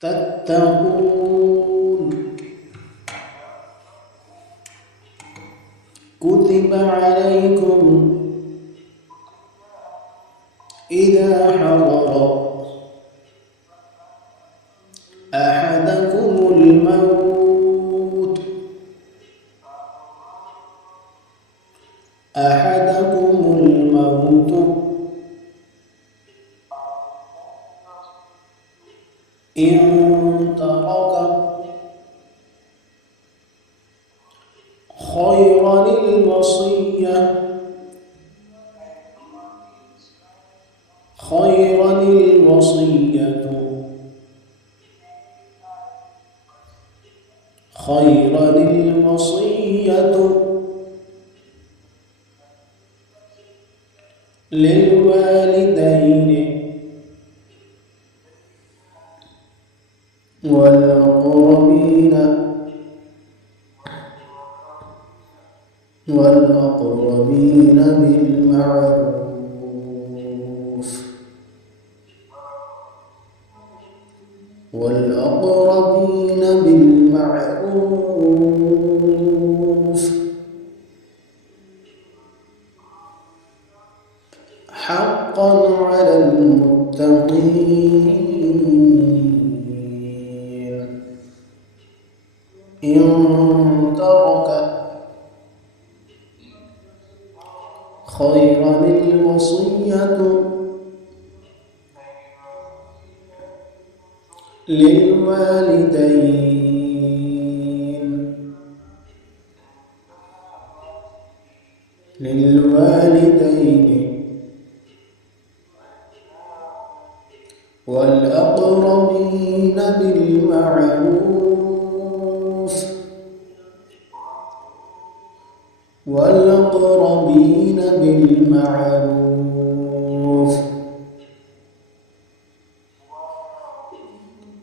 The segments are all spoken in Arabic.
تتقون كتب عليكم إذا حضر أحدكم الموت إن ترك خيرا الوصية للوالدين والأقربين بالمعروف حقا على المتقين إن ترك خيرا الوصية للوالدين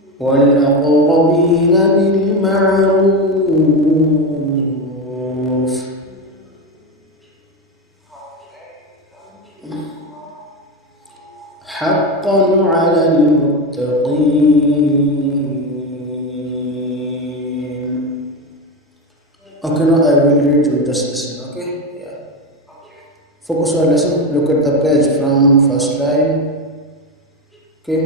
والأقربين بالمعروف حقا على المتقين. Okay, now I will read you this lesson. Okay, yeah. Focus on lesson. Look at the page from first line. Okay.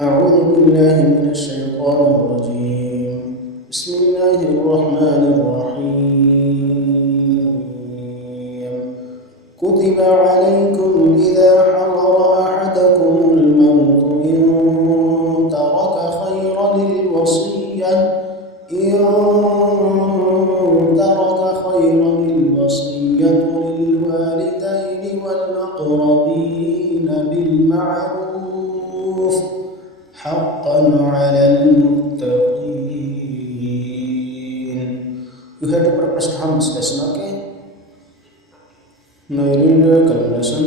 أعوذ بالله من الشيطان الرجيم. بسم الله الرحمن الرحيم. كتب عليكم إذا حضر أحدكم الموت إن ترك خيرا الوصية للوالدين والأقربين بالمعروف حقا على المتقين. You have to practice this lesson, okay? Now you read the lesson.